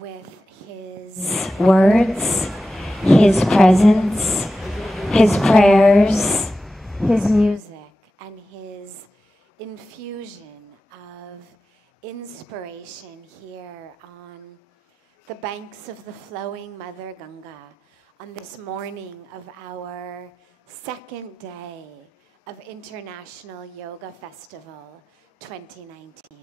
with his words, his presence, his prayers, his music, and his infusion of inspiration here on the banks of the flowing Mother Ganga on this morning of our second day of International Yoga Festival 2019.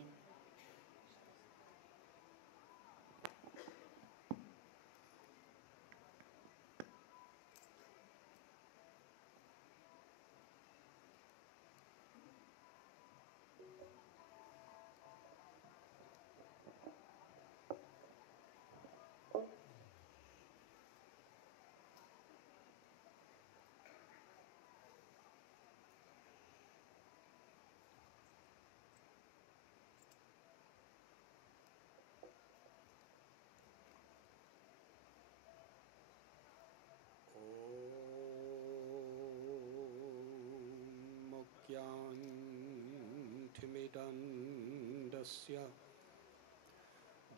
Timidandasya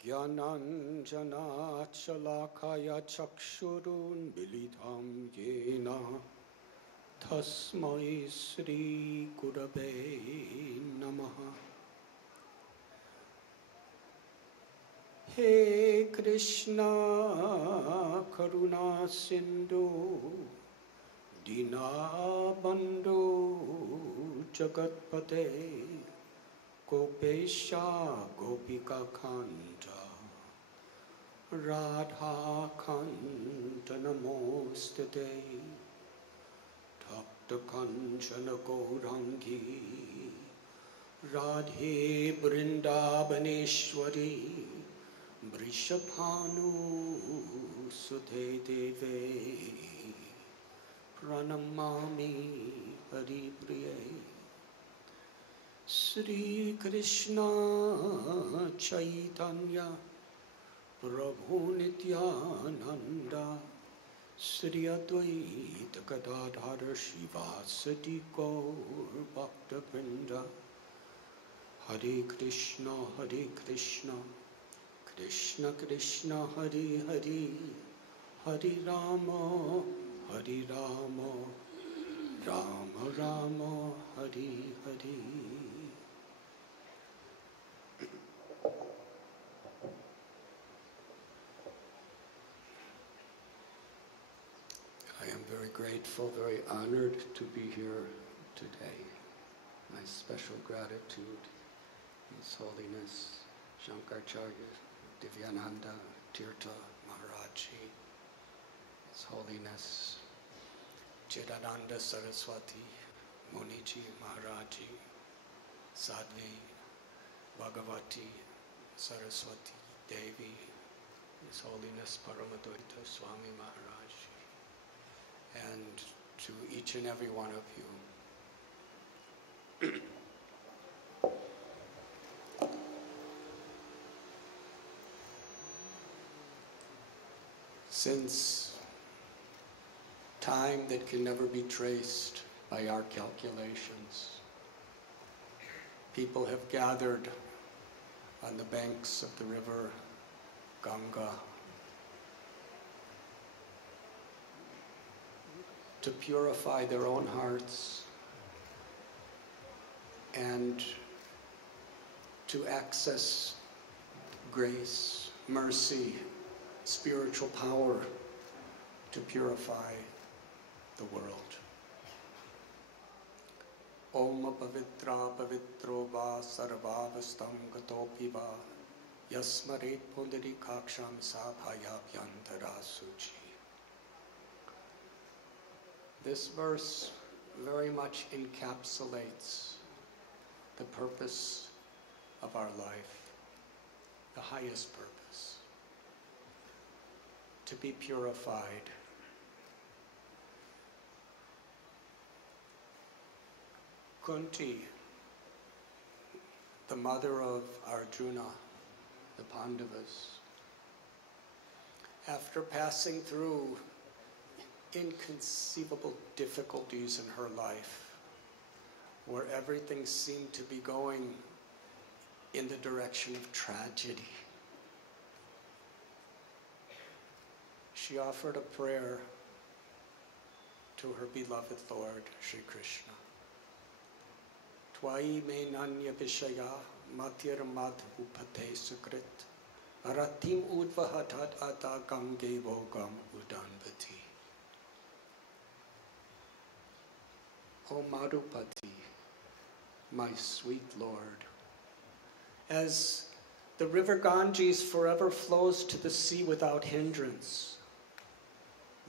Gyananjanachalakaya Chakshurun Bilitam Yena Tasmai Sri Gurave Namaha. He Krishna Karuna Sindhu Dinabandhu Jagatpate Gopesha Gopika Kanta Radha Kanta Namostate Tapta Kanchana Gaurangi Radhe Vrindavaneshwari Vrishabhanu Sute Deve Pranamami Hari Priye Sri Krishna Chaitanya Prabhu Nityananda Sri Advaita Gadadhara Shivasati Gaur Bhakta Vrinda Hare Krishna Krishna Krishna Hare Hare Hare Rama Rama Rama Hare Hare. I am very grateful, very honored to be here today. My special gratitude, His Holiness Shankaracharya, Divyananda, Teerthji Maharaji, His Holiness Chidanand Saraswati, Muniji Maharaji, Sadhvi, Bhagawati, Saraswati Devi, His Holiness Paramadoita Swami Maharaj, and to each and every one of you. Since time that can never be traced by our calculations, people have gathered on the banks of the river Ganga to purify their own hearts and to access grace, mercy, spiritual power to purify the world. Om Pavitra Pavitro Va Sarvavastam Gatopi Va Yasmaret Pundari Kaksham Sabhayabhyantara Suchi. This verse very much encapsulates the purpose of our life, the highest purpose, to be purified. Kunti, the mother of Arjuna, the Pandavas, after passing through inconceivable difficulties in her life, where everything seemed to be going in the direction of tragedy, she offered a prayer to her beloved Lord, Sri Krishna. Twai me nanya vishaya matir madhupate sukrit aratim udvahatat ata gange vogam udanvati. O Madhupati, my sweet Lord, as the river Ganges forever flows to the sea without hindrance,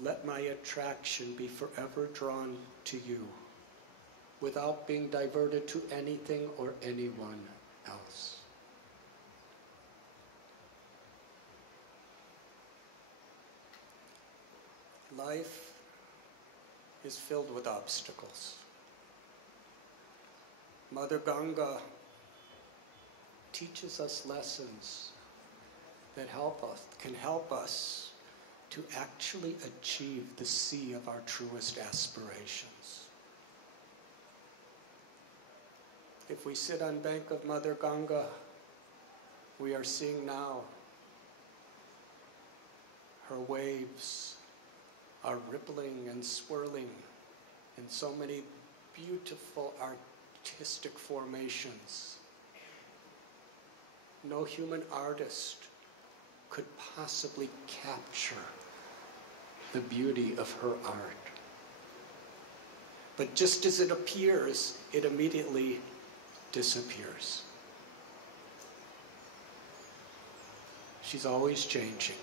let my attraction be forever drawn to you, without being diverted to anything or anyone else. Life is filled with obstacles. Mother Ganga teaches us lessons that can help us to actually achieve the sea of our truest aspirations. If we sit on bank of Mother Ganga, we are seeing now her waves are rippling and swirling in so many beautiful artistic formations. No human artist could possibly capture the beauty of her art. But just as it appears, it immediately disappears. She's always changing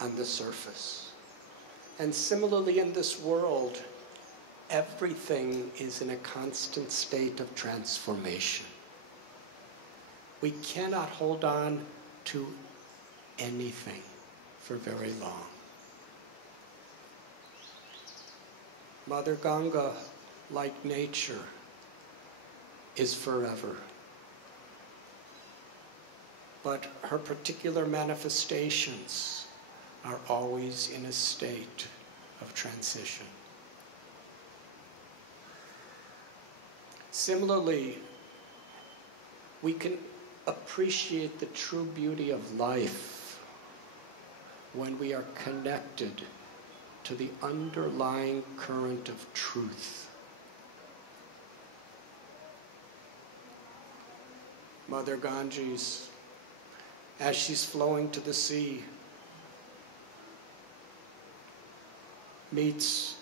on the surface. And similarly in this world, everything is in a constant state of transformation. We cannot hold on to anything for very long. Mother Ganga, like nature, is forever. But her particular manifestations are always in a state of transition. Similarly, we can appreciate the true beauty of life when we are connected to the underlying current of truth. Mother Ganges, as she's flowing to the sea, meets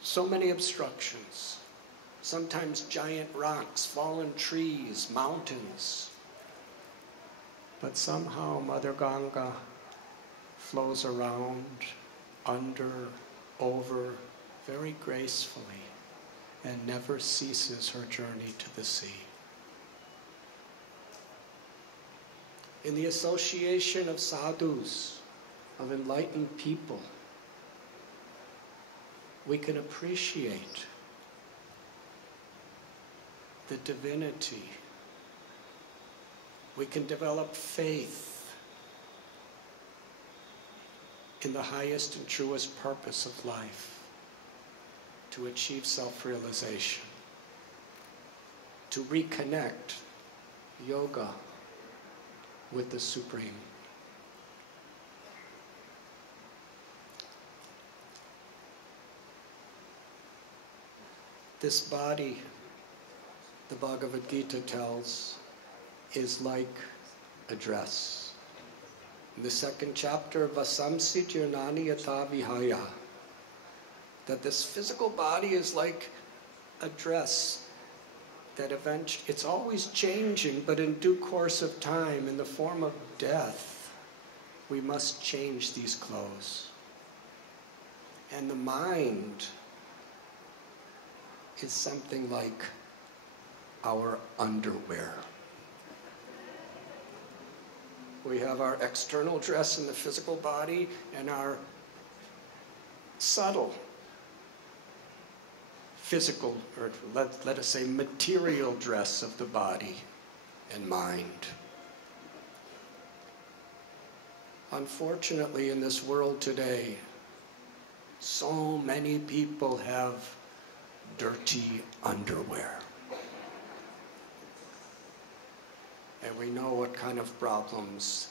so many obstructions, sometimes giant rocks, fallen trees, mountains. But somehow Mother Ganga flows around, under, over, very gracefully, and never ceases her journey to the sea. In the association of sadhus, of enlightened people, we can appreciate the divinity. We can develop faith in the highest and truest purpose of life, to achieve self-realization, to reconnect yoga with the Supreme. This body, the Bhagavad Gita tells, is like a dress. In the second chapter, Vasamsi Tirnani Yatha Vihaya, that this physical body is like a dress that eventually, it's always changing, but in due course of time, in the form of death, we must change these clothes. And the mind is something like our underwear. We have our external dress in the physical body and our subtle physical, or let us say material dress of the body and mind. Unfortunately, in this world today, so many people have dirty underwear. And we know what kind of problems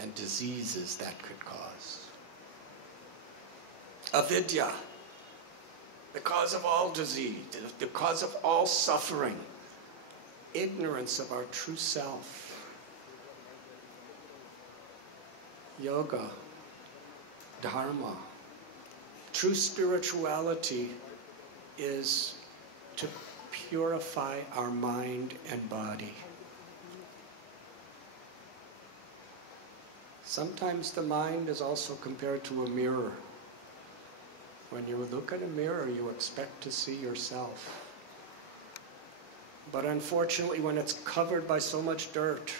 and diseases that could cause. Avidya, the cause of all disease, the cause of all suffering. Ignorance of our true self. Yoga, dharma. True spirituality is to purify our mind and body. Sometimes the mind is also compared to a mirror. When you look at a mirror, you expect to see yourself. But unfortunately, when it's covered by so much dirt,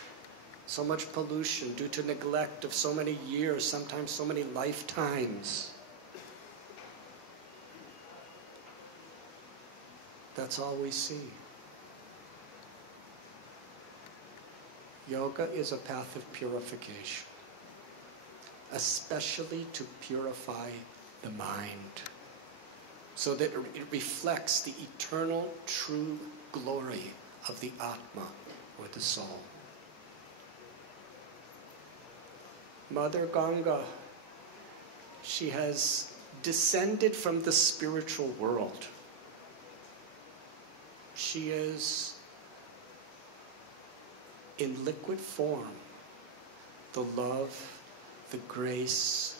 so much pollution due to neglect of so many years, sometimes so many lifetimes, that's all we see. Yoga is a path of purification, especially to purify the mind, so that it reflects the eternal, true glory of the Atma, or the soul. Mother Ganga, she has descended from the spiritual world. She is, in liquid form, the love, the grace,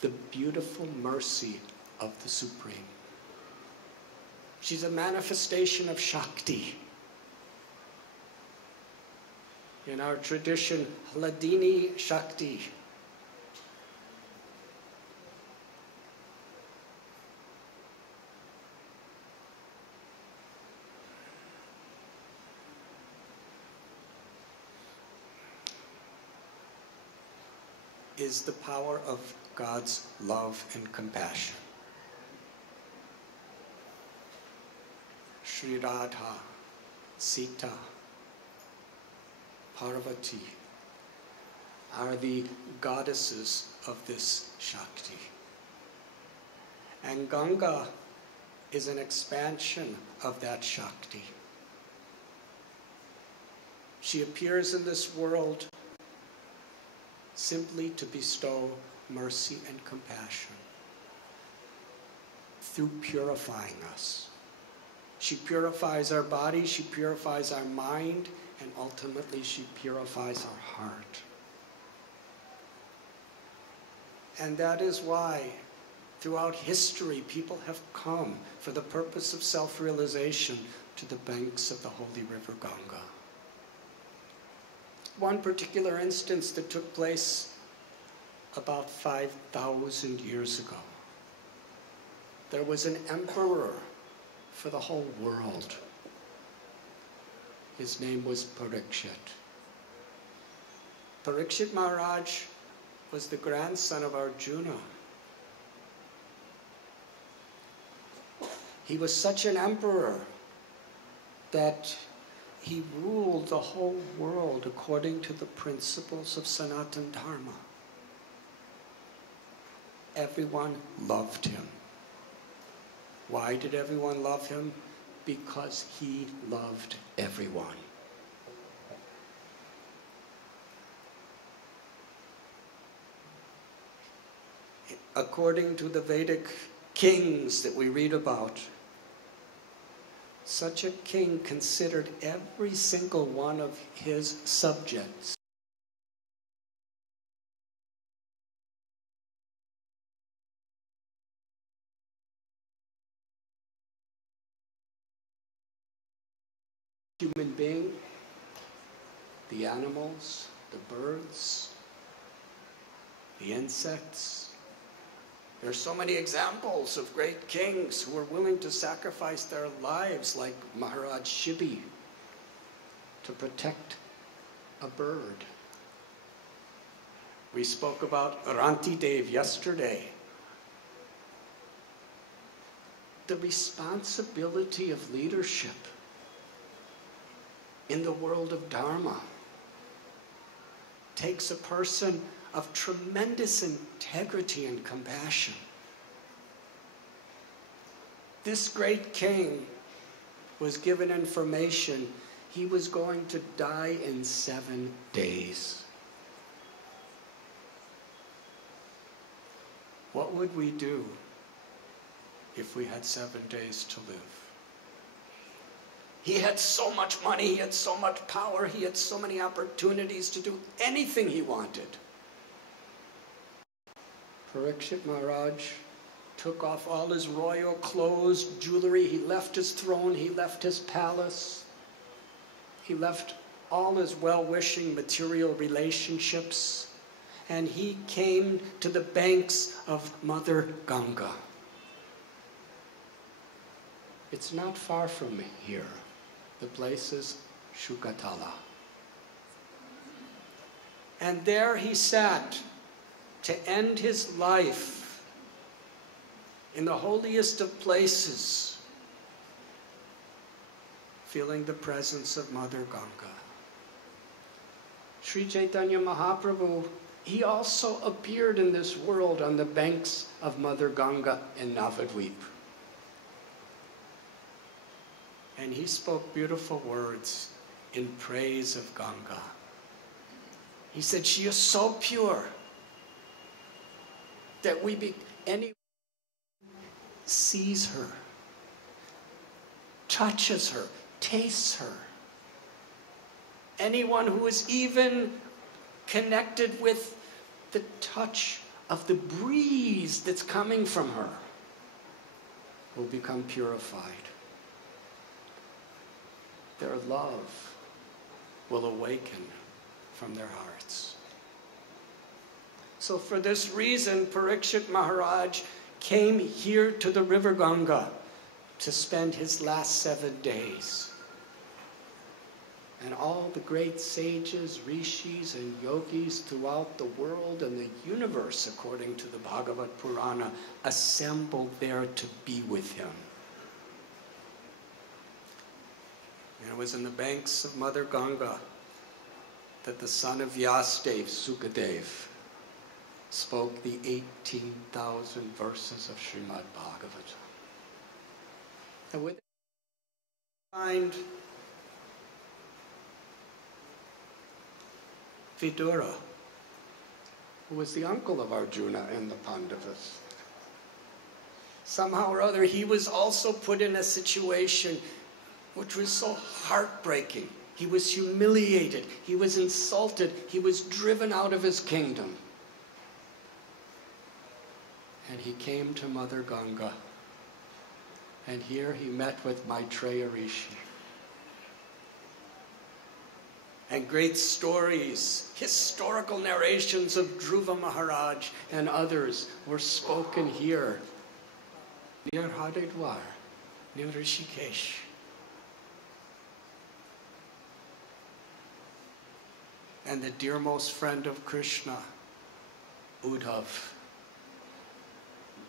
the beautiful mercy of the Supreme. She's a manifestation of Shakti. In our tradition, Hladini Shakti. Is the power of God's love and compassion. Sri Radha, Sita, Parvati are the goddesses of this Shakti. And Ganga is an expansion of that Shakti. She appears in this world simply to bestow mercy and compassion through purifying us. She purifies our body, she purifies our mind, and ultimately she purifies our heart. And that is why throughout history people have come for the purpose of self-realization to the banks of the holy river Ganga. One particular instance that took place about 5,000 years ago. There was an emperor for the whole world. His name was Parikshit. Parikshit Maharaj was the grandson of Arjuna. He was such an emperor that he ruled the whole world according to the principles of Sanatana Dharma. Everyone loved him. Why did everyone love him? Because he loved everyone. According to the Vedic kings that we read about, such a king considered every single one of his subjects human being, the animals, the birds, the insects. There are so many examples of great kings who were willing to sacrifice their lives, like Maharaj Shibi, to protect a bird. We spoke about Ranti Dev yesterday. The responsibility of leadership in the world of Dharma takes a person of tremendous integrity and compassion. This great king was given information he was going to die in 7 days. What would we do if we had 7 days to live? He had so much money, he had so much power, he had so many opportunities to do anything he wanted. Parikshit Maharaj took off all his royal clothes, jewelry, he left his throne, he left his palace, he left all his well-wishing material relationships, and he came to the banks of Mother Ganga. It's not far from here. The place is Shukatala. And there he sat to end his life in the holiest of places, feeling the presence of Mother Ganga. Sri Chaitanya Mahaprabhu, he also appeared in this world on the banks of Mother Ganga in Navadvip. And he spoke beautiful words in praise of Ganga. He said, she is so pure that anyone sees her, touches her, tastes her. Anyone who is even connected with the touch of the breeze that's coming from her will become purified. Their love will awaken from their hearts. So for this reason, Parikshit Maharaj came here to the river Ganga to spend his last 7 days. And all the great sages, rishis, and yogis throughout the world and the universe, according to the Bhagavad Purana, assembled there to be with him. And it was in the banks of Mother Ganga that the son of Vyasadeva, Sukadev, spoke the 18,000 verses of Srimad Bhagavatam. And with it, find Vidura, who was the uncle of Arjuna and the Pandavas. Somehow or other, he was also put in a situation which was so heartbreaking. He was humiliated, he was insulted, he was driven out of his kingdom. And he came to Mother Ganga, and here he met with Maitreya Rishi. And great stories, historical narrations of Dhruva Maharaj and others were spoken here, near Haridwar, near Rishikesh. And the dearmost friend of Krishna, Uddhav,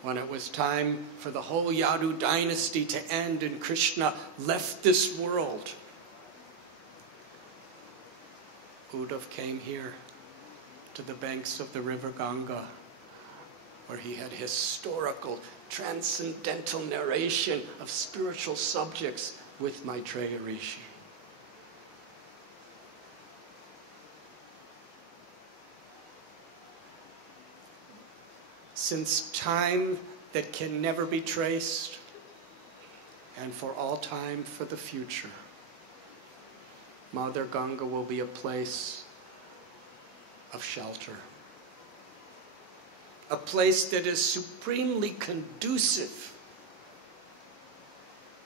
when it was time for the whole Yadu dynasty to end and Krishna left this world, Uddhav came here to the banks of the river Ganga, where he had historical, transcendental narration of spiritual subjects with Maitreya Rishi. Since time that can never be traced, and for all time for the future, Mother Ganga will be a place of shelter. A place that is supremely conducive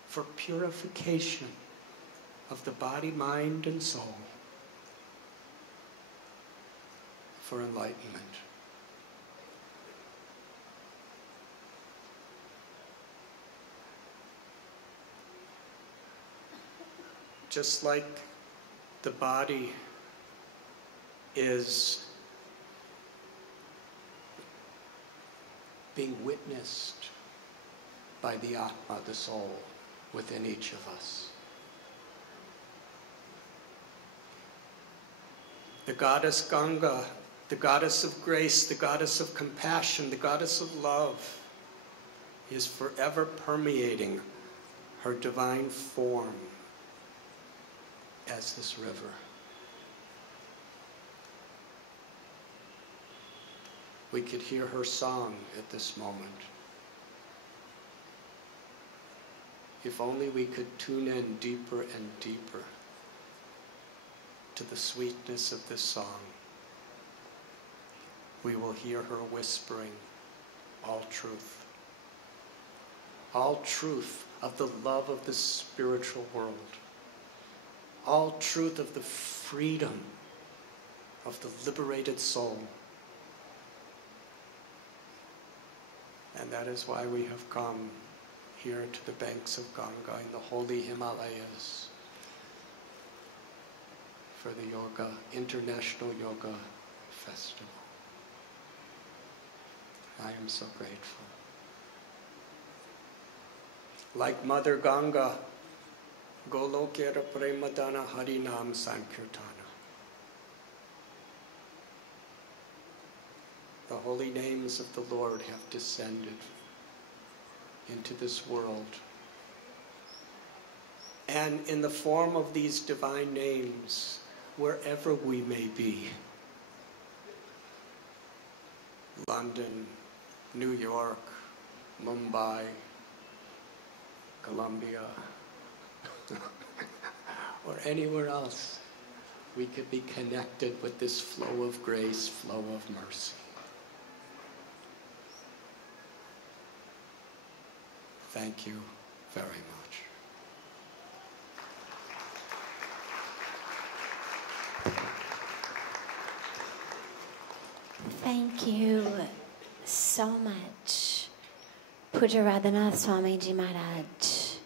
for purification of the body, mind, and soul, for enlightenment. Just like the body is being witnessed by the Atma, the soul, within each of us. The goddess Ganga, the goddess of grace, the goddess of compassion, the goddess of love, is forever permeating her divine form as this river. we could hear her song at this moment. If only we could tune in deeper and deeper to the sweetness of this song, we will hear her whispering all truth of the love of the spiritual world, all truth of the freedom of the liberated soul. And that is why we have come here to the banks of Ganga in the holy Himalayas for the International Yoga Festival. I am so grateful. Like Mother Ganga, Golokera Premadana Harinam Sankirtana. The holy names of the Lord have descended into this world. And in the form of these divine names, wherever we may be, London, New York, Mumbai, Colombia, or anywhere else, we could be connected with this flow of grace, flow of mercy. Thank you very much. Thank you so much, Pujya Radhanath Swamiji Maharaj.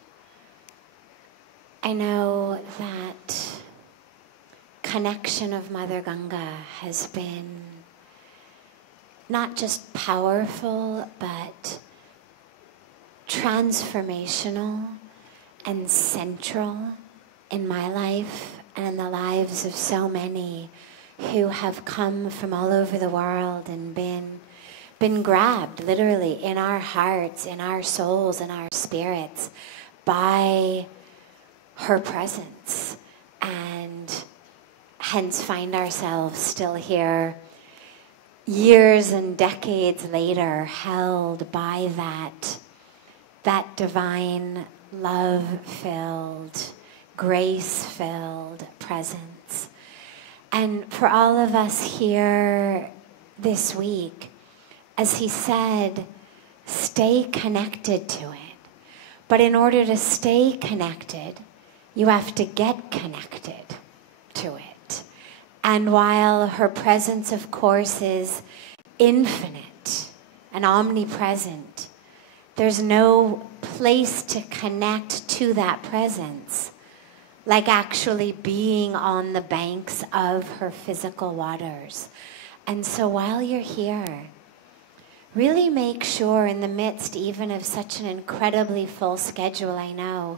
I know that connection of Mother Ganga has been not just powerful, but transformational and central in my life and in the lives of so many who have come from all over the world and been grabbed literally in our hearts, in our souls, in our spirits by her presence, and hence find ourselves still here years and decades later, held by that divine, love-filled, grace-filled presence. And for all of us here this week, as he said, stay connected to it. But in order to stay connected, you have to get connected to it. And while her presence, of course, is infinite and omnipresent, there's no place to connect to that presence like actually being on the banks of her physical waters. And so while you're here, really make sure, in the midst even of such an incredibly full schedule, I know,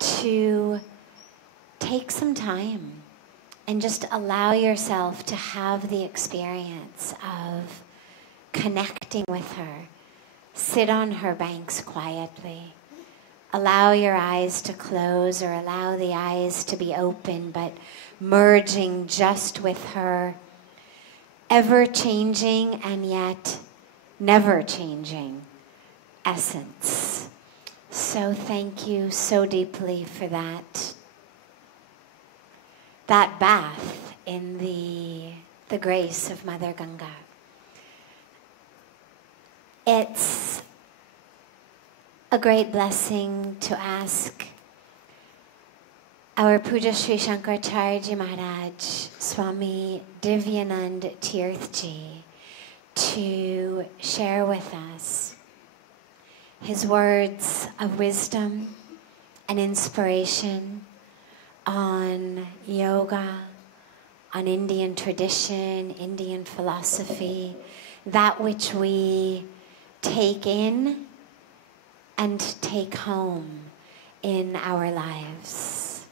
to take some time and just allow yourself to have the experience of connecting with her. Sit on her banks quietly. Allow your eyes to close or allow the eyes to be open, but merging just with her ever-changing and yet never-changing essence. So thank you so deeply for that bath in the grace of Mother Ganga. It's a great blessing to ask our Pujya Sri Shankaracharya Maharaj, Swami Divyanand Teerthji, to share with us his words of wisdom and inspiration on yoga, on Indian tradition, Indian philosophy, that which we take in and take home in our lives.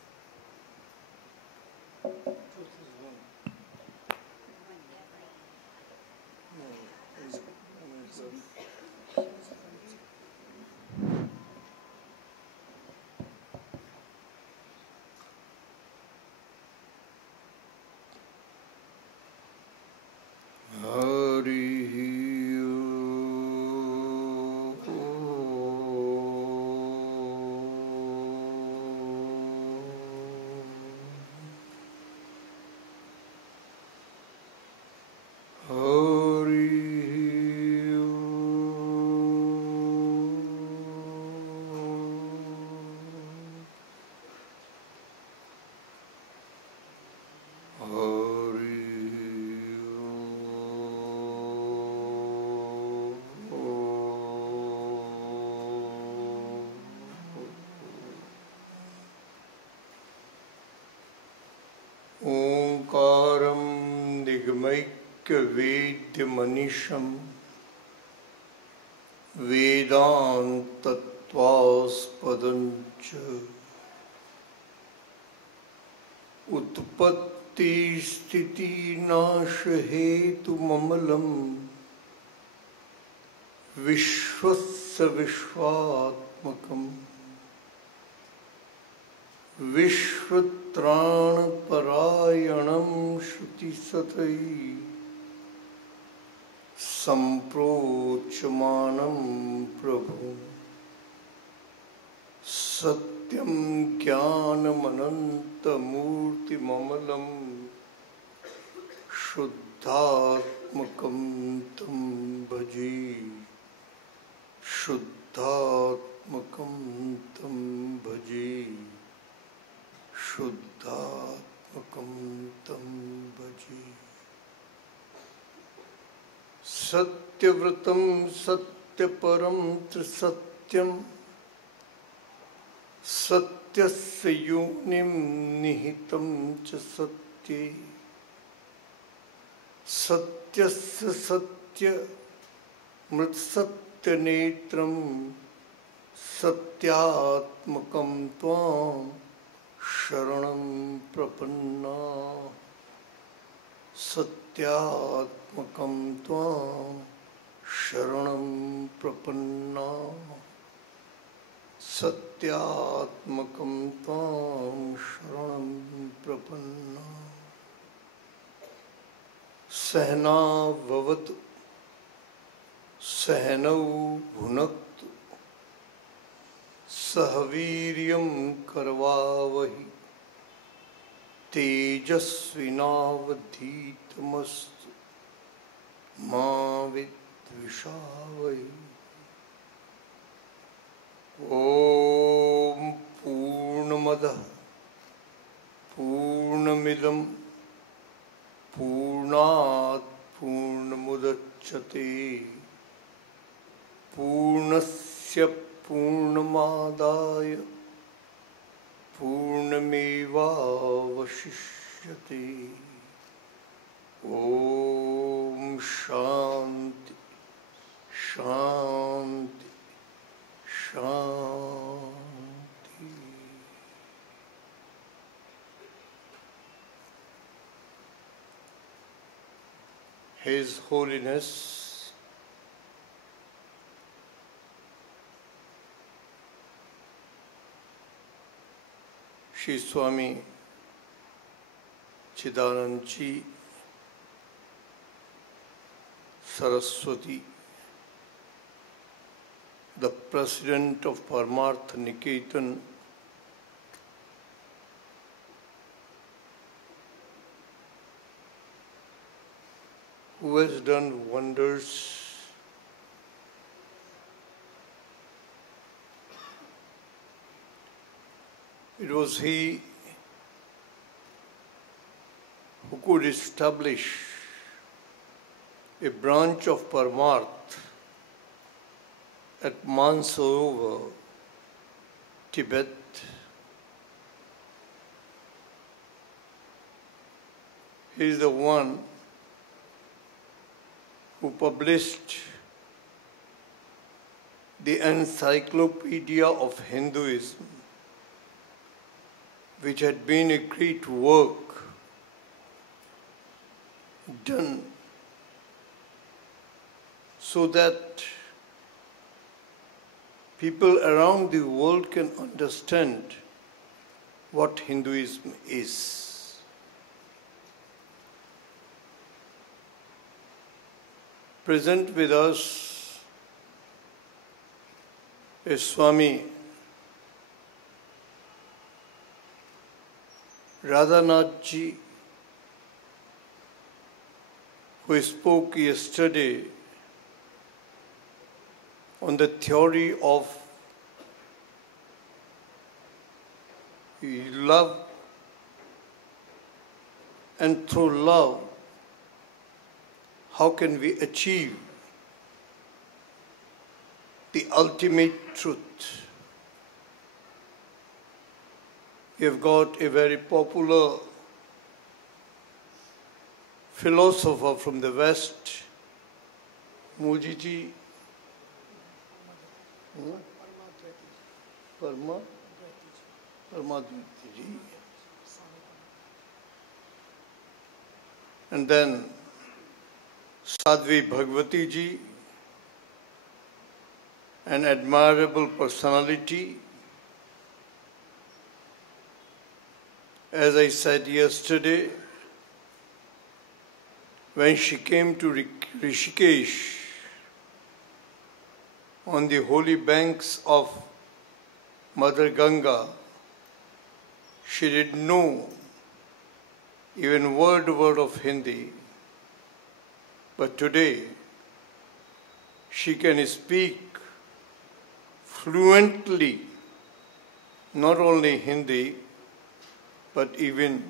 Hari वेद्य मनीषम वेदांतत्वास्पदंच उत्पत्ति स्थिति नाश हेतु ममलम विश्वस्य विश्वात्मकम् विश्वत्राणपरायणं श्रुतिसतै सम्प्रोच्यमानं प्रभु सत्यं ज्ञानमनन्तमूर्तिममलं शुद्धात्मकं तं भजे शुद्धात्मकं तं भजे शुद्धात्मकं तं भजे सत्यव्रतं सत्यपरं त्रिसत्यं सत्यस्य योनिं निहितं च सत्ये सत्यस्य सत्यमृत्सत्यनेत्रं सत्यात्मकं त्वां शरणं प्रपन्ना सत्यात्मकं त्वां शरणं प्रपन्ना सत्यात्मकं त्वां शरणं प्रपन्ना सहना भवतु सहनौ भुनक्तु सह वीर्यं करवावहि तेजस्विनावधीतमस्तु मा विद्विषावहि ॐ पूर्णमदः पूर्णमिदं पूर्णात् पूर्णमुदच्यते पूर्णस्य पूर्णमादाय पूर्णमेवावशिष्यते ॐ शान्ति शान्ति शान्ति His Holiness Shri Swami Chidanand Ji, Saraswati, the President of Parmarth Niketan, who has done wonders It was he who could establish a branch of Parmarth at Mansarovar, Tibet. He is the one who published the Encyclopedia of Hinduism, which had been a great work done so that people around the world can understand what Hinduism is. Present with us is Swami Radhanath ji, who spoke yesterday on the theory of love, and through love, how can we achieve the ultimate truth? We have got a very popular philosopher from the West, Mujiji, Parmarth Niketan, and then Sadhvi Bhagawati ji, an admirable personality. As I said yesterday, when she came to Rishikesh on the holy banks of Mother Ganga, she didn't know even word of Hindi. But today, she can speak fluently, not only Hindi, but even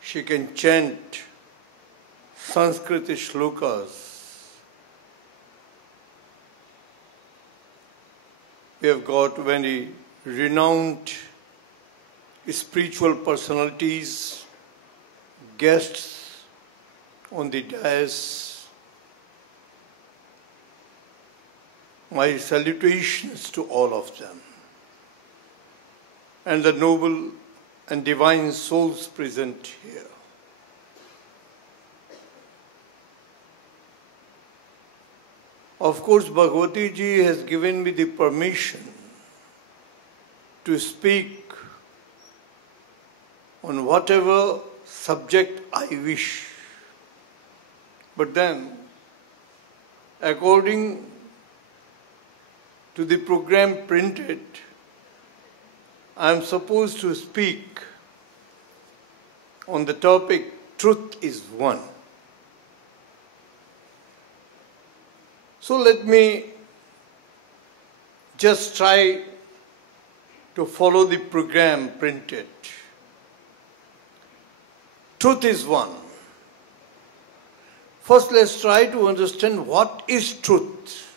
she can chant Sanskrit shlokas. We have got very renowned spiritual personalities, guests on the dais. My salutations to all of them and the noble and divine souls present here. Of course, Bhagawati ji has given me the permission to speak on whatever subject I wish. But then, according to the program printed, I am supposed to speak on the topic, Truth is One. So let me just try to follow the program printed. Truth is one. First, let's try to understand what is truth.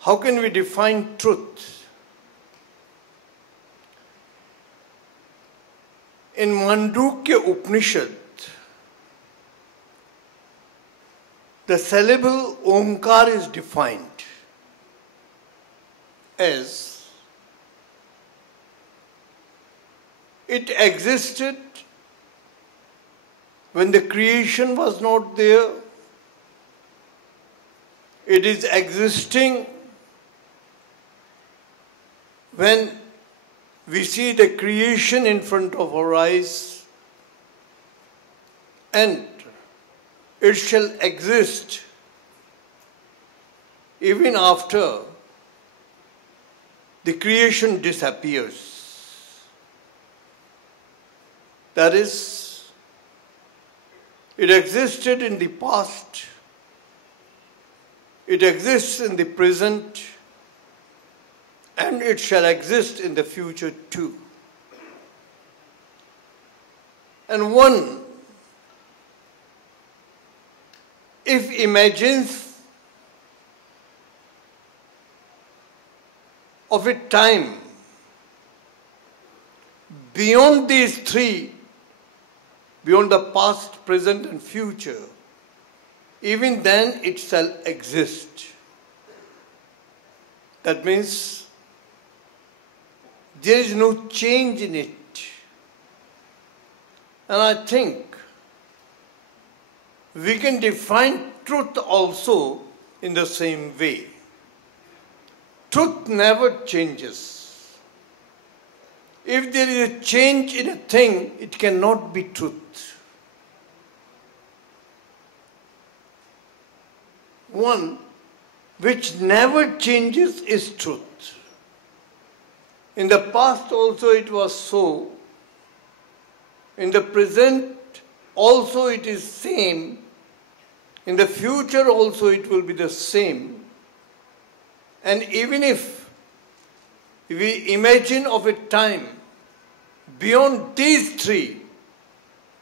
How can we define truth? In Mandukya Upanishad, the syllable Omkar is defined as it existed when the creation was not there. It is existing when we see the creation in front of our eyes, and it shall exist even after the creation disappears. That is, it existed in the past, it exists in the present, and it shall exist in the future too. And one, if imagines of a time beyond these three, beyond the past, present and future, even then it shall exist. That means there is no change in it. And I think we can define truth also in the same way. Truth never changes. If there is a change in a thing, it cannot be truth. One which never changes is truth. In the past also it was so. In the present also it is same. In the future also it will be the same. And even if we imagine of a time beyond these three,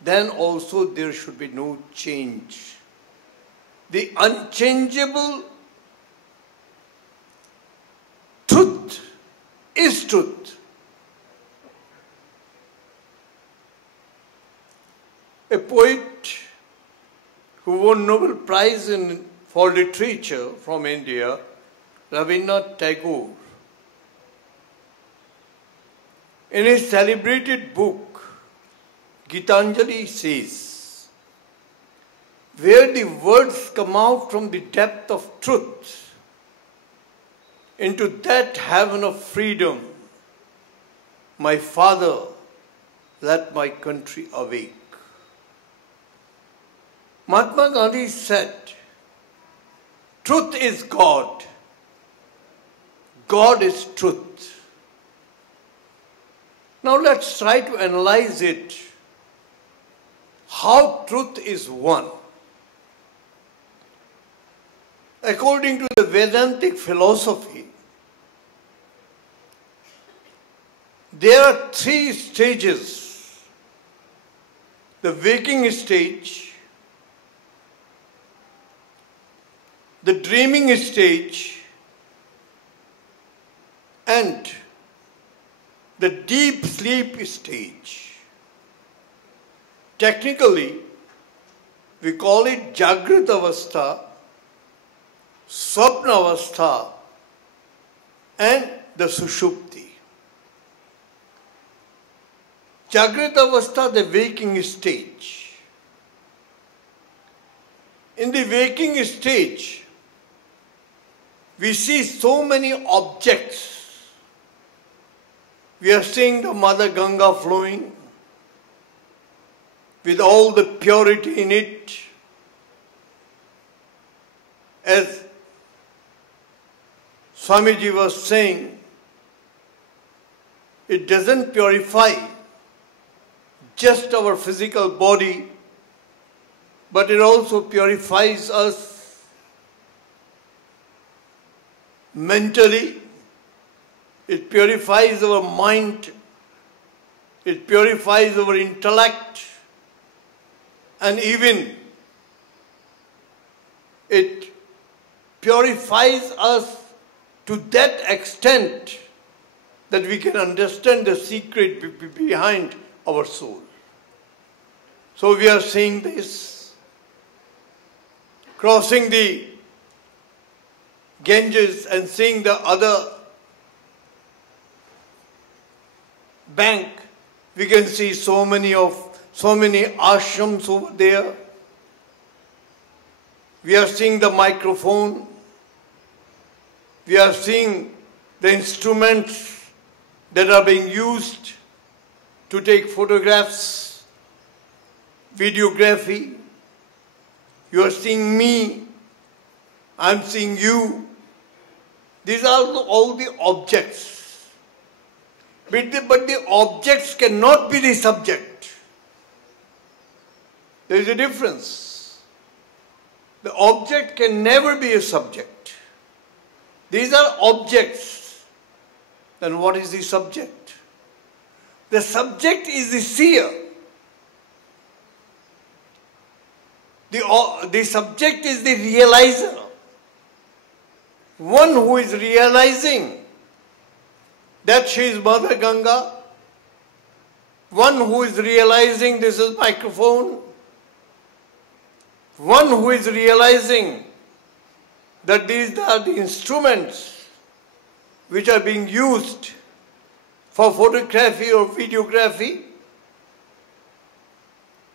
then also there should be no change. The unchangeable truth is truth. won Nobel Prize for Literature from India, Rabindranath Tagore, in his celebrated book, Gitanjali says, where the words come out from the depth of truth into that heaven of freedom, my Father, let my country awake. Mahatma Gandhi said, truth is God. God is truth. Now let's try to analyze it. How truth is one. According to the Vedantic philosophy, there are three stages. The waking stage, the dreaming stage, and the deep sleep stage. Technically, we call it Jagrat Avastha, Swapna Avastha, and the Sushupti. Jagrat Avastha, the waking stage. In the waking stage, we see so many objects. We are seeing the Mother Ganga flowing with all the purity in it. As Swamiji was saying, it doesn't purify just our physical body, but it also purifies us mentally. It purifies our mind, it purifies our intellect, and even it purifies us to that extent that we can understand the secret behind our soul. So we are seeing this, crossing the Ganges and seeing the other bank. We can see so many ashrams over there. We are seeing the microphone. We are seeing the instruments that are being used to take photographs, videography. You are seeing me. I am seeing you. These are all the objects. But the objects cannot be the subject. There is a difference. The object can never be a subject. These are objects. Then what is the subject? The subject is the seer. The subject is the realizer. One who is realizing that she is Mother Ganga, one who is realizing this is microphone, one who is realizing that these are the instruments which are being used for photography or videography,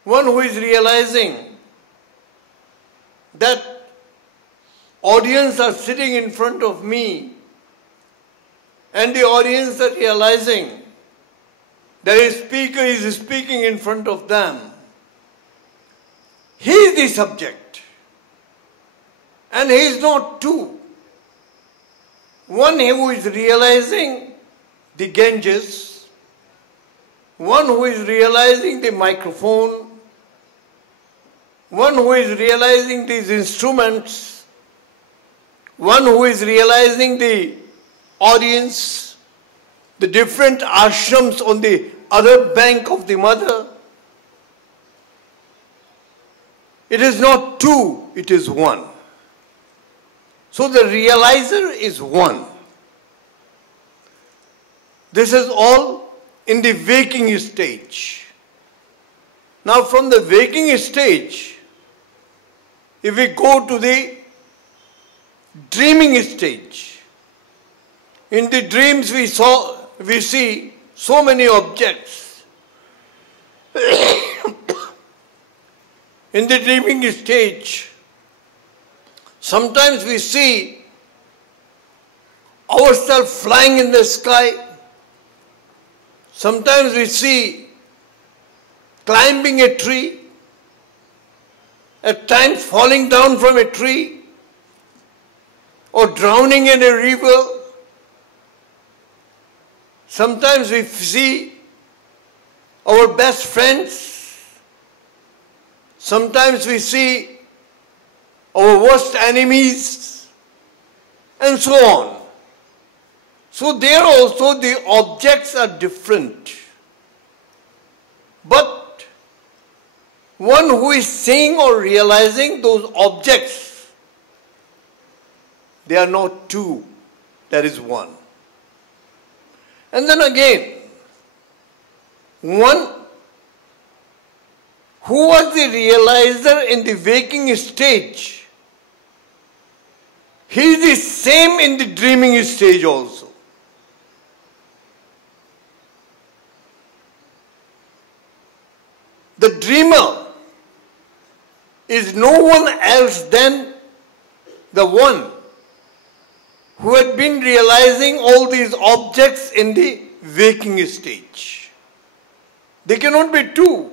one who is realizing that audience are sitting in front of me, and the audience are realizing that a speaker is speaking in front of them. He is the subject. And he is not two. One who is realizing the Ganges, one who is realizing the microphone, one who is realizing these instruments, one who is realizing the audience, the different ashrams on the other bank of the Mother. It is not two, it is one. So the realizer is one. This is all in the waking stage. Now from the waking stage, if we go to the dreaming stage, in the dreams we see so many objects. In the dreaming stage, sometimes we see ourselves flying in the sky. Sometimes we see climbing a tree, at times falling down from a tree, or drowning in a river. Sometimes we see our best friends. Sometimes we see our worst enemies, and so on. So there also the objects are different. But one who is seeing or realizing those objects, they are not two, there is one. And then again, one who was the realizer in the waking stage, he is the same in the dreaming stage also. The dreamer is no one else than the one who had been realizing all these objects in the waking stage. They cannot be two.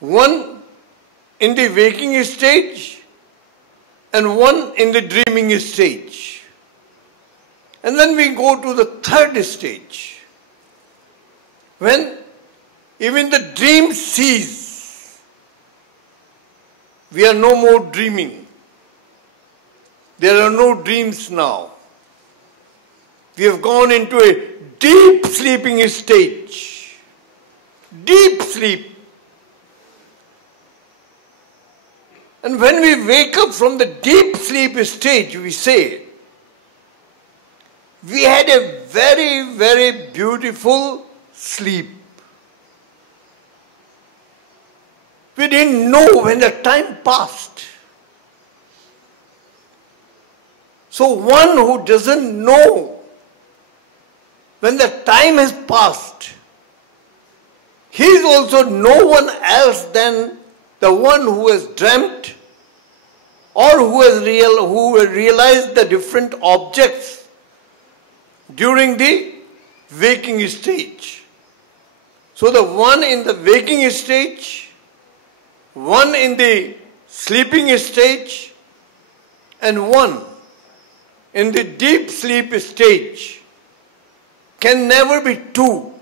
One in the waking stage and one in the dreaming stage. And then we go to the third stage, when even the dream ceases. We are no more dreaming. There are no dreams now. We have gone into a deep sleeping stage. Deep sleep. And when we wake up from the deep sleep stage, we say, we had a very, very beautiful sleep. We didn't know when the time passed. So one who doesn't know when the time has passed, he is also no one else than the one who has dreamt or who has realized the different objects during the waking stage. So the one in the waking stage, one in the sleeping stage, and one in the deep sleep stage can never be two.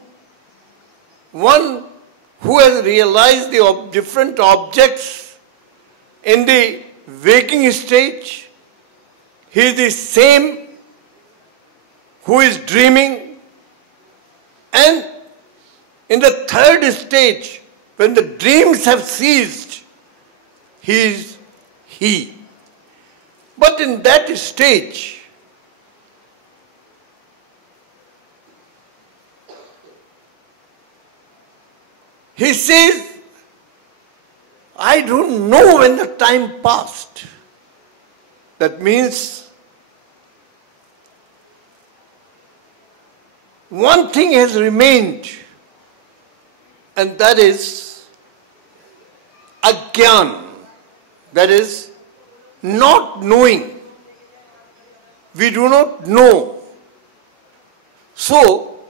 One who has realized the different objects in the waking stage, he is the same who is dreaming. And in the third stage, when the dreams have ceased, he is he. But in that stage, he says, I don't know when the time passed. That means one thing has remained, and that is agyan, that is not knowing. We do not know. So,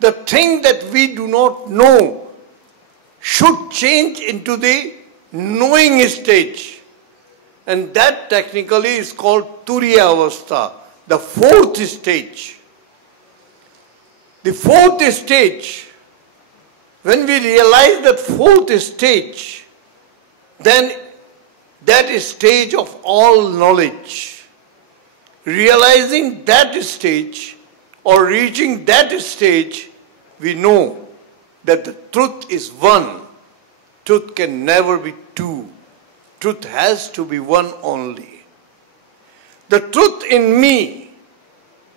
the thing that we do not know should change into the knowing stage. And that technically is called Turiya Avastha, the fourth stage. The fourth stage, when we realize that fourth stage, then that is stage of all knowledge. Realizing that stage or reaching that stage, we know that the truth is one. Truth can never be two. Truth has to be one only. The truth in me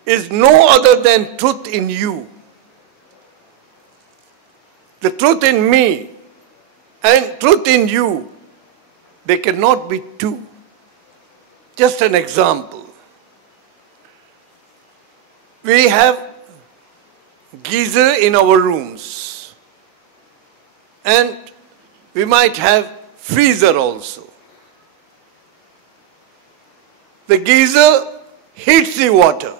is no other than truth in you. The truth in me and truth in you, they cannot be two. Just an example. We have geyser in our rooms, and we might have freezer also. The geyser heats the water.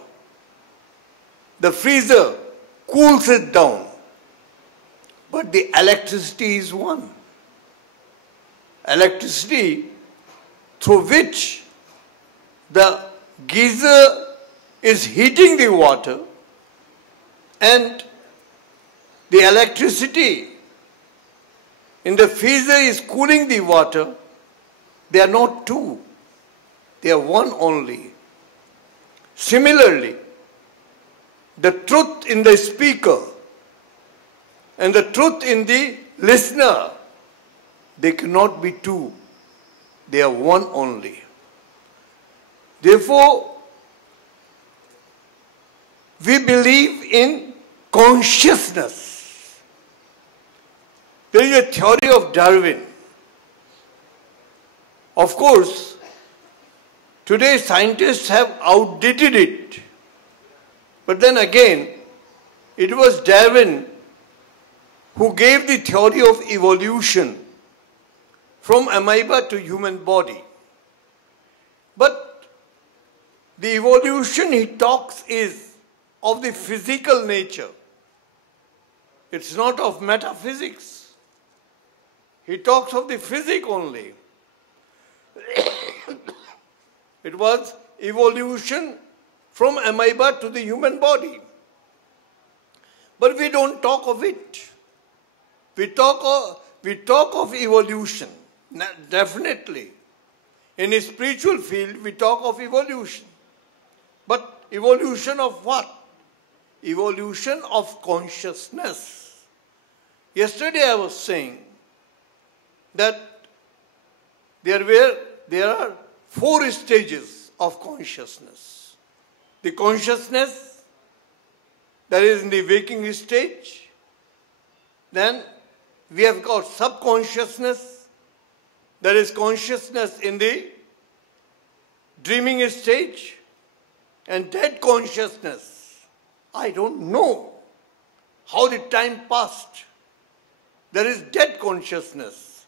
The freezer cools it down. But the electricity is one. Electricity through which the geyser is heating the water and the electricity in the freezer is cooling the water. They are not two. They are one only. Similarly, the truth in the speaker and the truth in the listener, they cannot be two. They are one only. Therefore, we believe in consciousness. There is a theory of Darwin. Of course, today scientists have outdated it. But then again, it was Darwin who gave the theory of evolution from amoeba to human body. But the evolution he talks is of the physical nature. It's not of metaphysics. He talks of the physics only. It was evolution from amoeba to the human body. But we don't talk of it. We talk of evolution, definitely. In a spiritual field, we talk of evolution. But evolution of what? Evolution of consciousness. Yesterday I was saying that there are 4 stages of consciousness. The consciousness that is in the waking stage. Then we have got subconsciousness, that is consciousness in the dreaming stage, and dead consciousness. I don't know how the time passed. There is dead consciousness.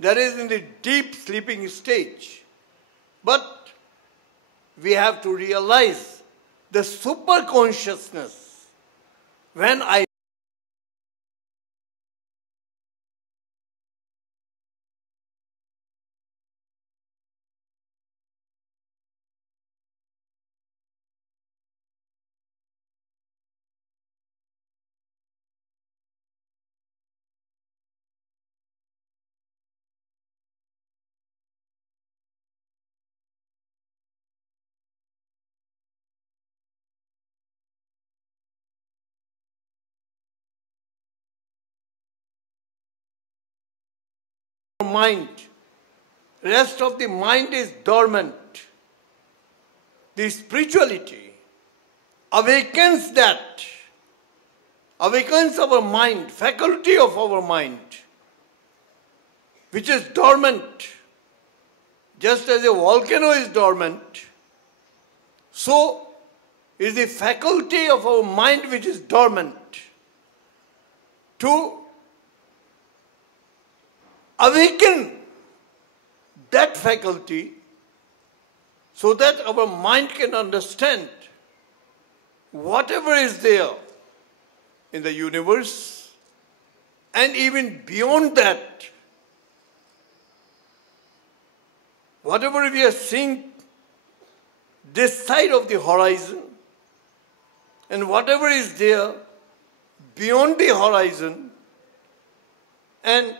That is in the deep sleeping stage. But we have to realize the super consciousness. When I mind, rest of the mind is dormant. The spirituality awakens that, awakens our mind, faculty of our mind, which is dormant. Just as a volcano is dormant, so is the faculty of our mind which is dormant to awaken that faculty so that our mind can understand whatever is there in the universe and even beyond that, whatever we are seeing this side of the horizon and whatever is there beyond the horizon and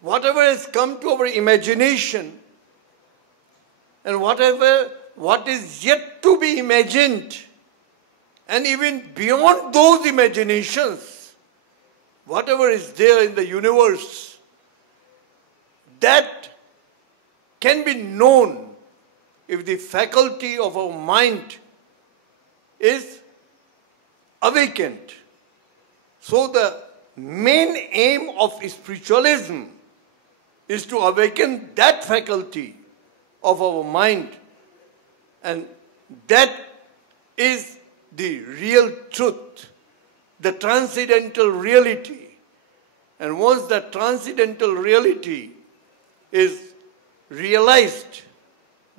whatever has come to our imagination and what is yet to be imagined, and even beyond those imaginations, whatever is there in the universe, that can be known if the faculty of our mind is awakened. So the main aim of spiritualism is to awaken that faculty of our mind, and that is the real truth, the transcendental reality. And once that transcendental reality is realized,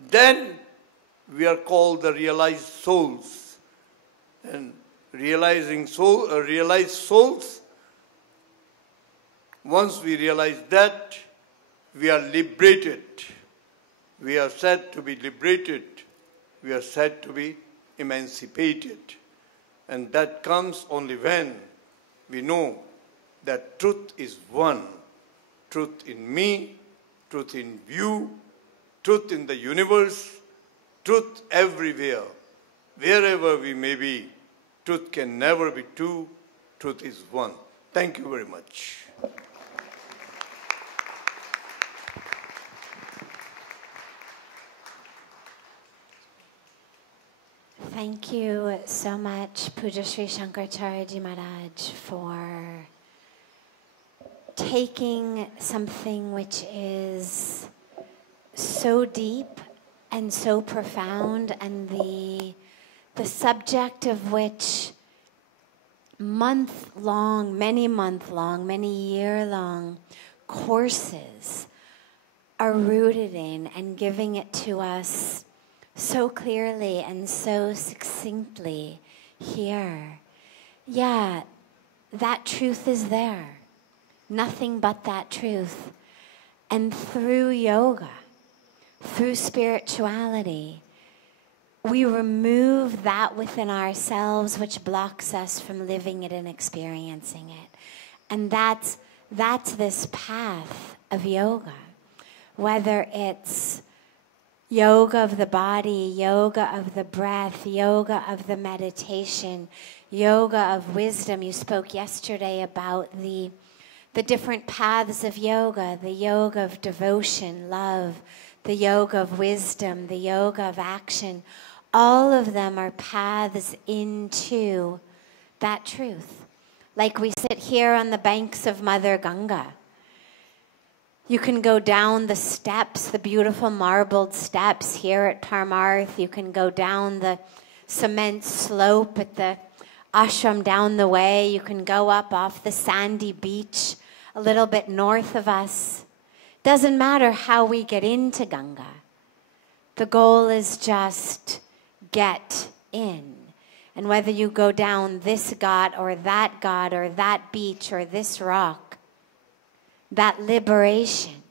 then we are called the realized souls. And realized souls, once we realize that, we are liberated. We are said to be liberated. We are said to be emancipated. And that comes only when we know that truth is one. Truth in me, truth in you, truth in the universe, truth everywhere. Wherever we may be, truth can never be two. Truth is one. Thank you very much. Thank you so much, Pujya Sri Shankaracharya Ji Maharaj, for taking something which is so deep and so profound, and the subject of which month-long, many year-long courses are rooted in, and giving it to us so clearly and so succinctly here. Yeah, that truth is there. Nothing but that truth. And through yoga, through spirituality, we remove that within ourselves which blocks us from living it and experiencing it. And that's this path of yoga. Whether it's yoga of the body, yoga of the breath, yoga of the meditation, yoga of wisdom. You spoke yesterday about the different paths of yoga, the yoga of devotion, love, the yoga of wisdom, the yoga of action. All of them are paths into that truth. Like we sit here on the banks of Mother Ganga. You can go down the steps, the beautiful marbled steps here at Parmarth. You can go down the cement slope at the ashram down the way. You can go up off the sandy beach a little bit north of us. Doesn't matter how we get into Ganga. The goal is just get in. And whether you go down this ghat or that beach or this rock, that liberation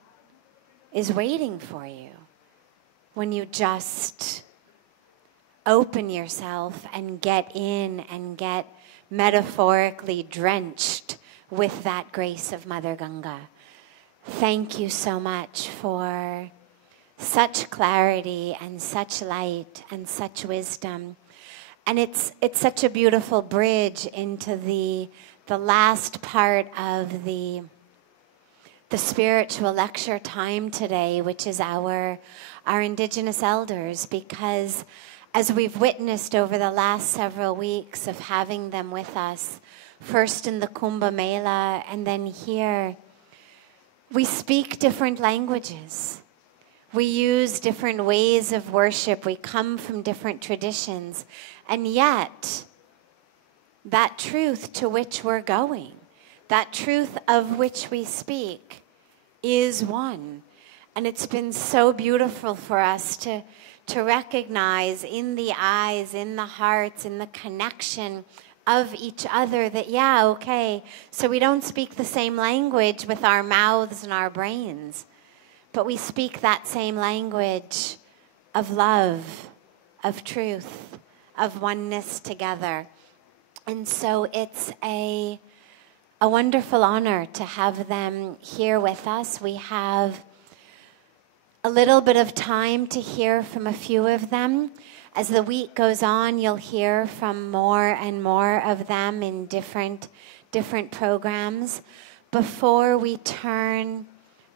is waiting for you when you just open yourself and get in and get metaphorically drenched with that grace of Mother Ganga. Thank you so much for such clarity and such light and such wisdom. And it's such a beautiful bridge into the last part of the spiritual lecture time today, which is our Indigenous elders, because as we've witnessed over the last several weeks of having them with us, first in the Kumbh Mela and then here, we speak different languages. We use different ways of worship. We come from different traditions. And yet, that truth to which we're going, that truth of which we speak, is one. And it's been so beautiful for us to recognize in the eyes, in the hearts, in the connection of each other that, yeah, okay, so we don't speak the same language with our mouths and our brains, but we speak that same language of love, of truth, of oneness together. And so it's a wonderful honor to have them here with us. We have a little bit of time to hear from a few of them. As the week goes on, you'll hear from more and more of them in different programs. Before we turn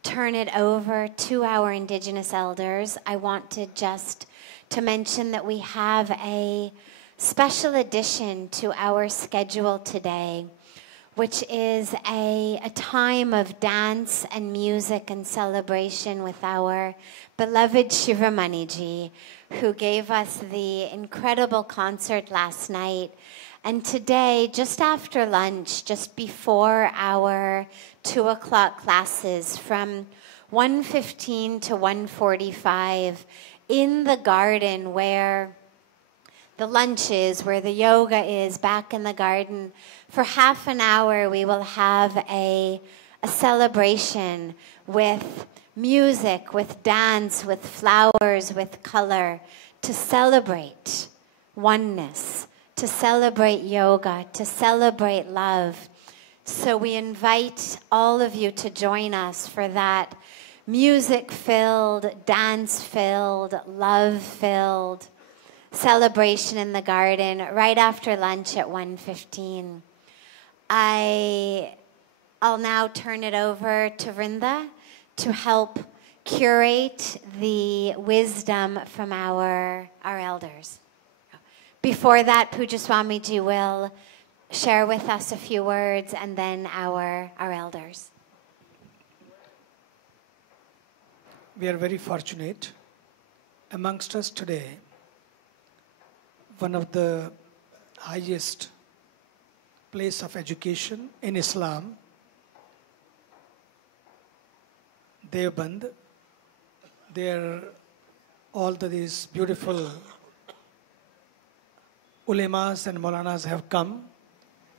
it over to our Indigenous elders, I wanted just to mention that we have a special addition to our schedule today. which is a time of dance and music and celebration with our beloved Shivamaniji, who gave us the incredible concert last night. And today, just after lunch, just before our 2 o'clock classes, from 1:15 to 1:45, in the garden where the lunch is, where the yoga is, back in the garden, for half an hour we will have a celebration with music, with dance, with flowers, with color, to celebrate oneness, to celebrate yoga, to celebrate love. So we invite all of you to join us for that music-filled, dance-filled, love-filled celebration in the garden right after lunch at 1:15. I'll now turn it over to Vrinda to help curate the wisdom from our elders. Before that, Pujya Swamiji will share with us a few words, and then our elders. We are very fortunate. Amongst us today, one of the highest place of education in Islam, Devband. There, all these beautiful ulemas and maulanas have come,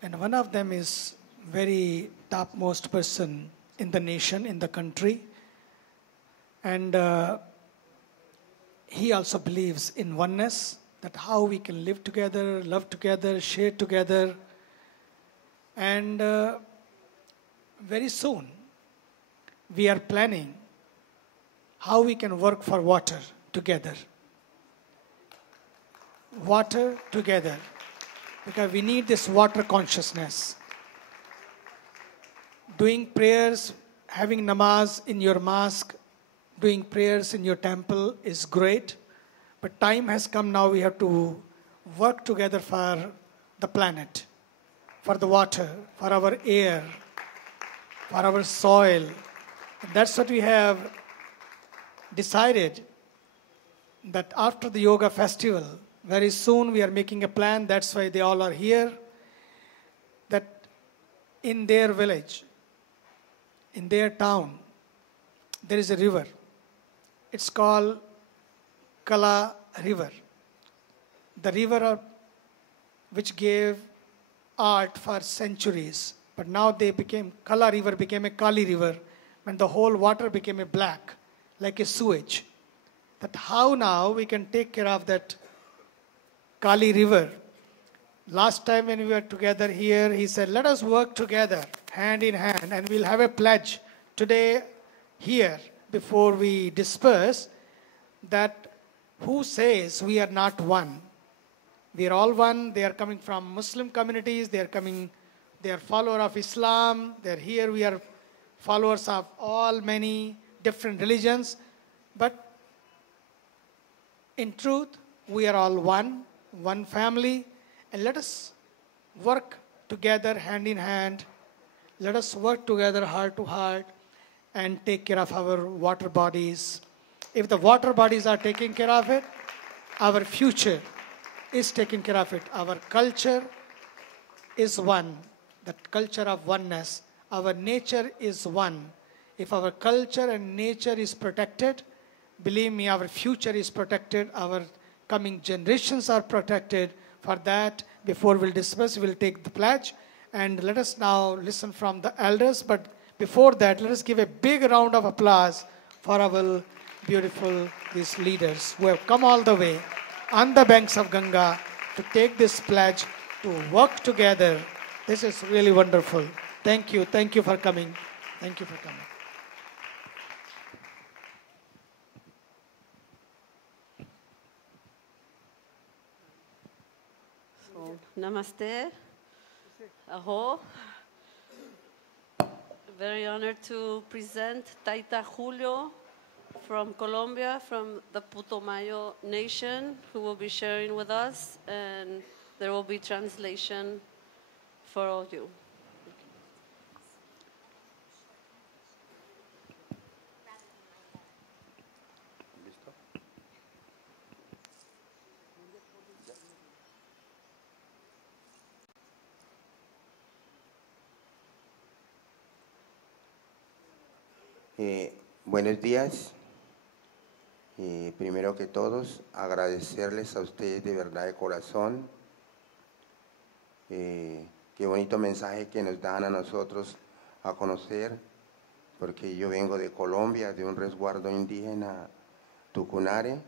and one of them is very topmost person in the nation, in the country, and he also believes in oneness, that how we can live together, love together, share together, and very soon we are planning how we can work for water together. Water together, because we need this water consciousness. Doing prayers, having namaz in your mosque, doing prayers in your temple is great, but time has come now, we have to work together for the planet, for the water, for our air, for our soil. And that's what we have decided, that after the yoga festival, very soon we are making a plan, that's why they all are here, that in their village, in their town, there is a river. It's called Kala River. The river which gave art for centuries, but now Kala River became a Kali River, when the whole water became a black, like a sewage. That how now we can take care of that Kali River. Last time when we were together here, he said, let us work together, hand in hand, and we'll have a pledge today here, before we disperse, that who says we are not one? We are all one. They are coming from Muslim communities, they are followers of Islam, they are here, we are followers of all many different religions, but in truth, we are all one family, and let us work together hand in hand. Let us work together heart to heart and take care of our water bodies. If the water bodies are taking care of it, our future is taking care of it. Our culture is one, the culture of oneness. Our nature is one. If our culture and nature is protected, believe me, our future is protected, our coming generations are protected. For that, before we'll disperse, we'll take the pledge. And let us now listen from the elders. But before that, let us give a big round of applause for our beautiful these leaders who have come all the way on the banks of Ganga to take this pledge, to work together. This is really wonderful. Thank you. Thank you for coming. Thank you for coming. Namaste. Aho. Very honored to present Taita Julio from Colombia, from the Putumayo Nation, who will be sharing with us, and there will be translation for all you. Buenos días. Primero que todos, agradecerles a ustedes de verdad de corazón. Qué bonito mensaje que nos dan a nosotros a conocer, porque yo vengo de Colombia, de un resguardo indígena Tucunare.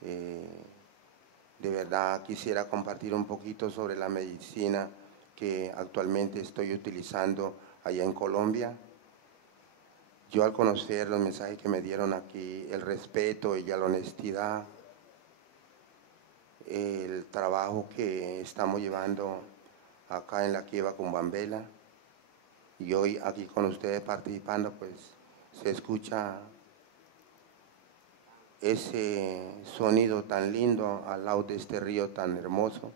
De verdad quisiera compartir un poquito sobre la medicina que actualmente estoy utilizando allá en Colombia. Yo al conocer los mensajes que me dieron aquí, el respeto y la honestidad, el trabajo que estamos llevando acá en la Quieva Cumbambela, y hoy aquí con ustedes participando, pues se escucha ese sonido tan lindo al lado de este río tan hermoso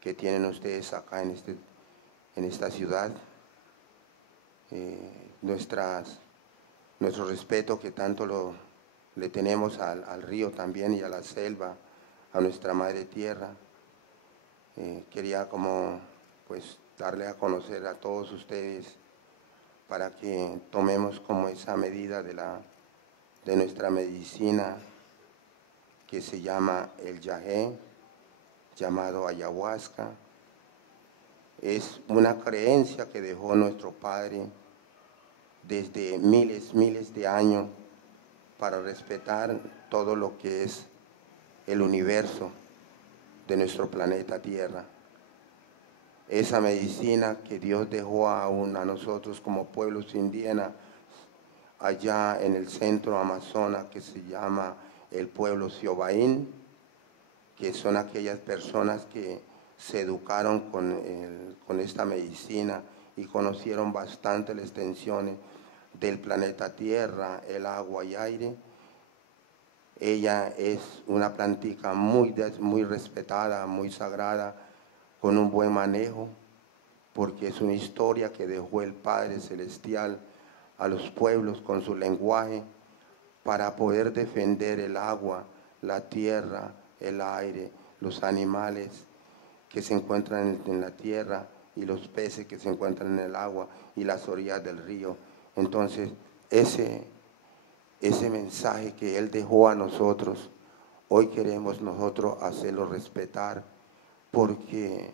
que tienen ustedes acá en esta ciudad. Nuestro respeto que tanto le tenemos al río también y a la selva, a nuestra madre tierra. Quería como pues darle a conocer a todos ustedes para que tomemos como esa medida de nuestra medicina que se llama el yagé, llamado ayahuasca. Es una creencia que dejó nuestro padre desde miles de años para respetar todo lo que es el universo de nuestro planeta Tierra. Esa medicina que Dios dejó aún a nosotros como pueblos indígenas allá en el centro Amazonas, que se llama el pueblo Siobaín, que son aquellas personas que se educaron con esta medicina y conocieron bastante las extensiones del planeta Tierra, el agua y aire. Ella es una plantica muy respetada, muy sagrada, con un buen manejo, porque es una historia que dejó el Padre Celestial a los pueblos con su lenguaje para poder defender el agua, la tierra, el aire, los animales que se encuentran en la tierra y los peces que se encuentran en el agua y las orillas del río. Entonces, ese mensaje que Él dejó a nosotros, hoy queremos nosotros hacerlo respetar, porque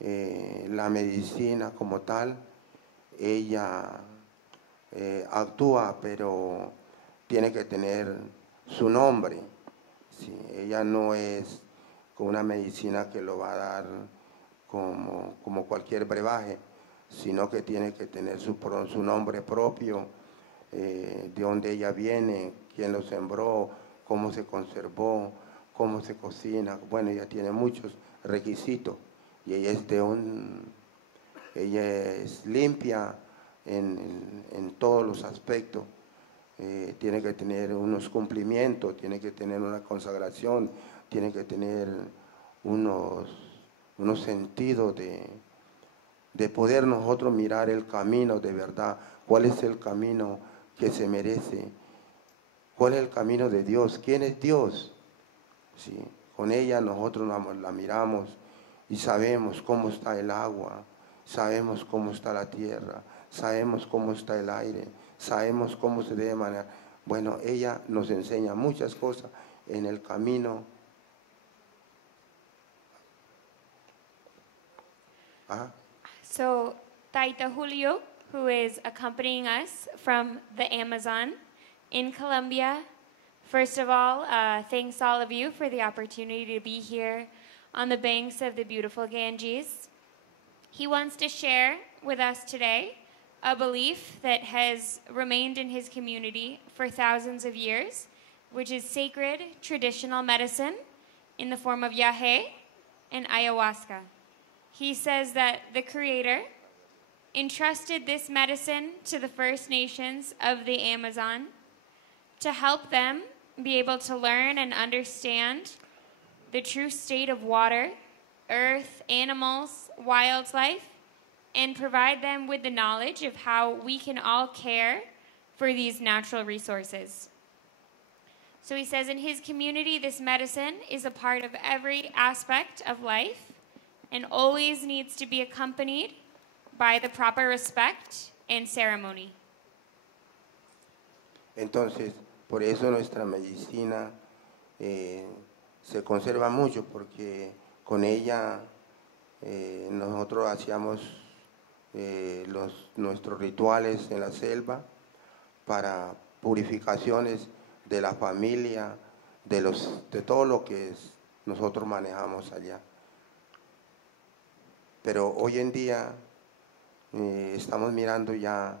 la medicina como tal, ella actúa, pero tiene que tener su nombre. ¿Sí? Ella no es con una medicina que lo va a dar como cualquier brebaje, sino que tiene que tener su nombre propio, de dónde ella viene, quién lo sembró, cómo se conservó, cómo se cocina. Bueno, ella tiene muchos requisitos y ella es limpia en todos los aspectos. Tiene que tener unos cumplimientos, tiene que tener una consagración, tiene que tener unos sentidos de poder nosotros mirar el camino de verdad. ¿Cuál es el camino que se merece? ¿Cuál es el camino de Dios? ¿Quién es Dios? ¿Sí? Con ella nosotros la miramos y sabemos cómo está el agua, sabemos cómo está la tierra, sabemos cómo está el aire, sabemos cómo se debe manejar. Bueno, ella nos enseña muchas cosas en el camino. So, Taita Julio, who is accompanying us from the Amazon in Colombia, first of all, thanks all of you for the opportunity to be here on the banks of the beautiful Ganges. He wants to share with us today a belief that has remained in his community for thousands of years, which is sacred traditional medicine in the form of yagé and ayahuasca. He says that the Creator entrusted this medicine to the First Nations of the Amazon to help them be able to learn and understand the true state of water, earth, animals, wildlife, and provide them with the knowledge of how we can all care for these natural resources. So he says in his community, this medicine is a part of every aspect of life and always needs to be accompanied by the proper respect and ceremony. Entonces, por eso nuestra medicina se conserva mucho, porque con ella nosotros hacíamos nuestros rituales en la selva para purificaciones de la familia, de todo lo que nosotros manejamos allá. Pero hoy en día estamos mirando ya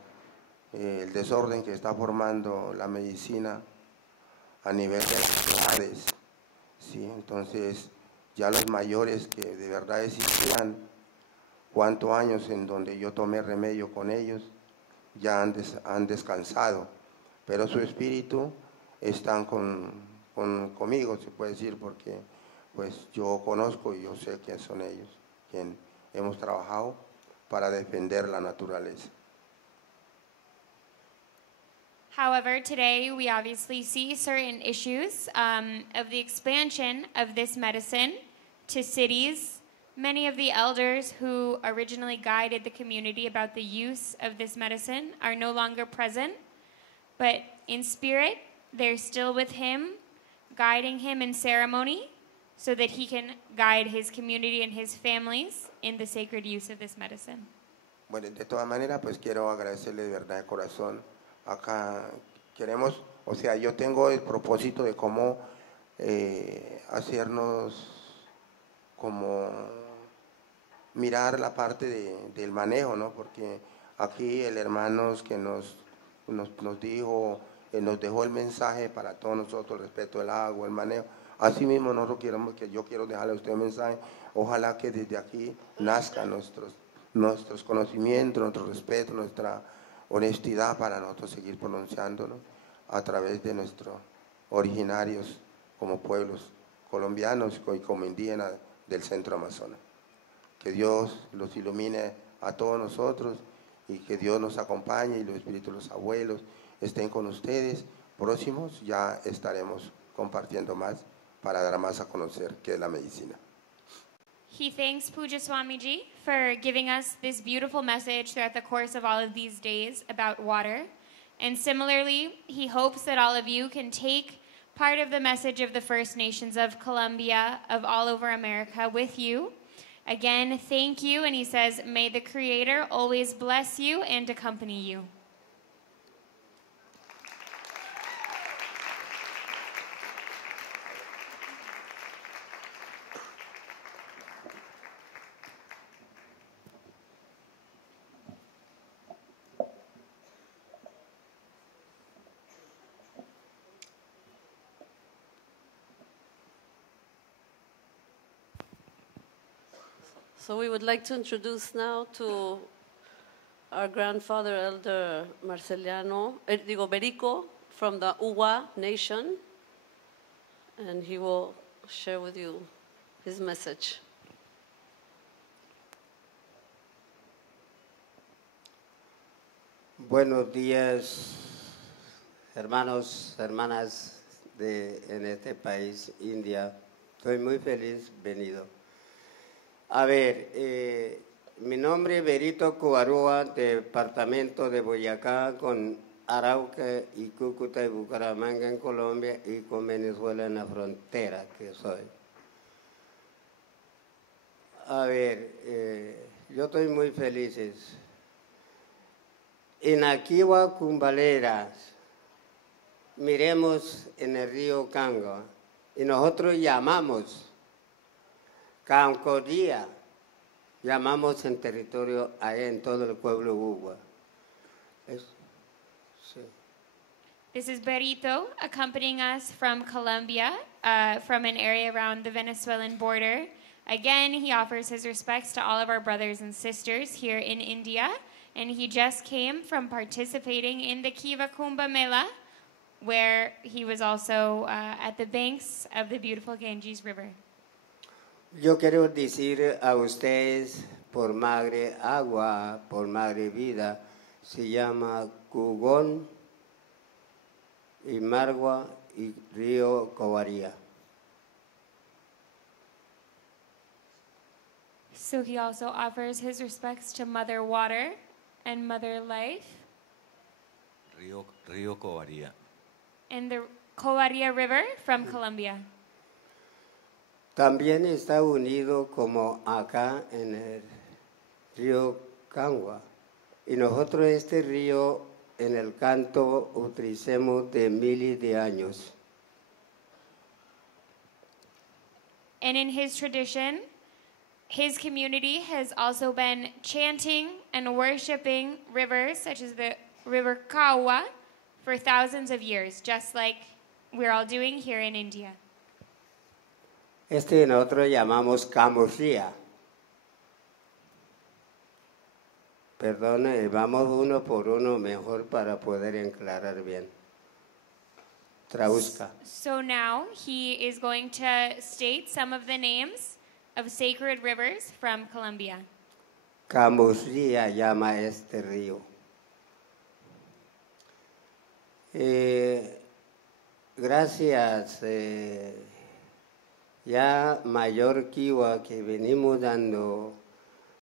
el desorden que está formando la medicina a nivel de las edades, ¿sí? Entonces ya los mayores que de verdad existían, cuántos años en donde yo tomé remedio con ellos, ya han descansado, pero su espíritu están conmigo, se puede decir, porque pues yo conozco y yo sé quién son ellos, quién hemos trabajado para defender la naturaleza. However, today we obviously see certain issues of the expansion of this medicine to cities. Many of the elders who originally guided the community about the use of this medicine are no longer present, but in spirit, they're still with him, guiding him in ceremony so that he can guide his community and his families in the sacred use of this medicine. Bueno, de todas maneras, pues quiero agradecerle de verdad de corazón. Acá queremos, o sea, yo tengo el propósito de cómo hacernos como mirar la parte del manejo, ¿no? Porque aquí el hermano que nos dijo, nos dejó el mensaje para todos nosotros, el respeto del agua, el manejo. Así mismo nosotros yo quiero dejarle a usted un mensaje. Ojalá que desde aquí nazcan nuestros conocimientos, nuestro respeto, nuestra honestidad para nosotros seguir pronunciándonos a través de nuestros originarios como pueblos colombianos y como indígenas del centro Amazonas. Que Dios los ilumine a todos nosotros y que Dios nos acompañe y los espíritus de los abuelos estén con ustedes. Próximos ya estaremos compartiendo más para dar más a conocer qué es la medicina. He thanks Pujya Swamiji for giving us this beautiful message throughout the course of all of these days about water. And similarly, he hopes that all of you can take part of the message of the First Nations of Colombia, of all over America, with you. Again, thank you, and he says, may the Creator always bless you and accompany you. So we would like to introduce now to our grandfather, Elder Berico, from the Uwa Nation, and he will share with you his message. Buenos días, hermanos, hermanas en este país, India. Estoy muy feliz venido. A ver, mi nombre es Berito Cubarúa, departamento de Boyacá, con Arauca y Cúcuta y Bucaramanga en Colombia y con Venezuela en la frontera que soy. A ver, yo estoy muy feliz. En Akiwa Cumbaleras, miremos en el río Ganga y nosotros llamamos Cancoría, llamamos en territorio allá en todo el pueblo Uwa. Sí. This is Berito accompanying us from Colombia, from an area around the Venezuelan border. Again, he offers his respects to all of our brothers and sisters here in India, and he just came from participating in the Kiva Kumbh Mela, where he was also at the banks of the beautiful Ganges River. Yo quiero decir a ustedes, por madre agua, por madre vida, se llama Cugón y Margua y río Covaría. So he also offers his respects to Mother Water and Mother Life. Río Covaría. and the Coaria River from Colombia. También está unido como acá en el río Ganga. Y nosotros este río en el canto utilizamos de miles de años. And in his tradition, his community has also been chanting and worshiping rivers such as the River Kawa for thousands of years, just like we're all doing here in India. Este nosotros llamamos Camusía. Perdón, vamos uno por uno mejor para poder aclarar bien. Trausca. So now he is going to state some of the names of sacred rivers from Colombia. Camusía llama este río. Gracias. Ya mayor kiwa que venimos dando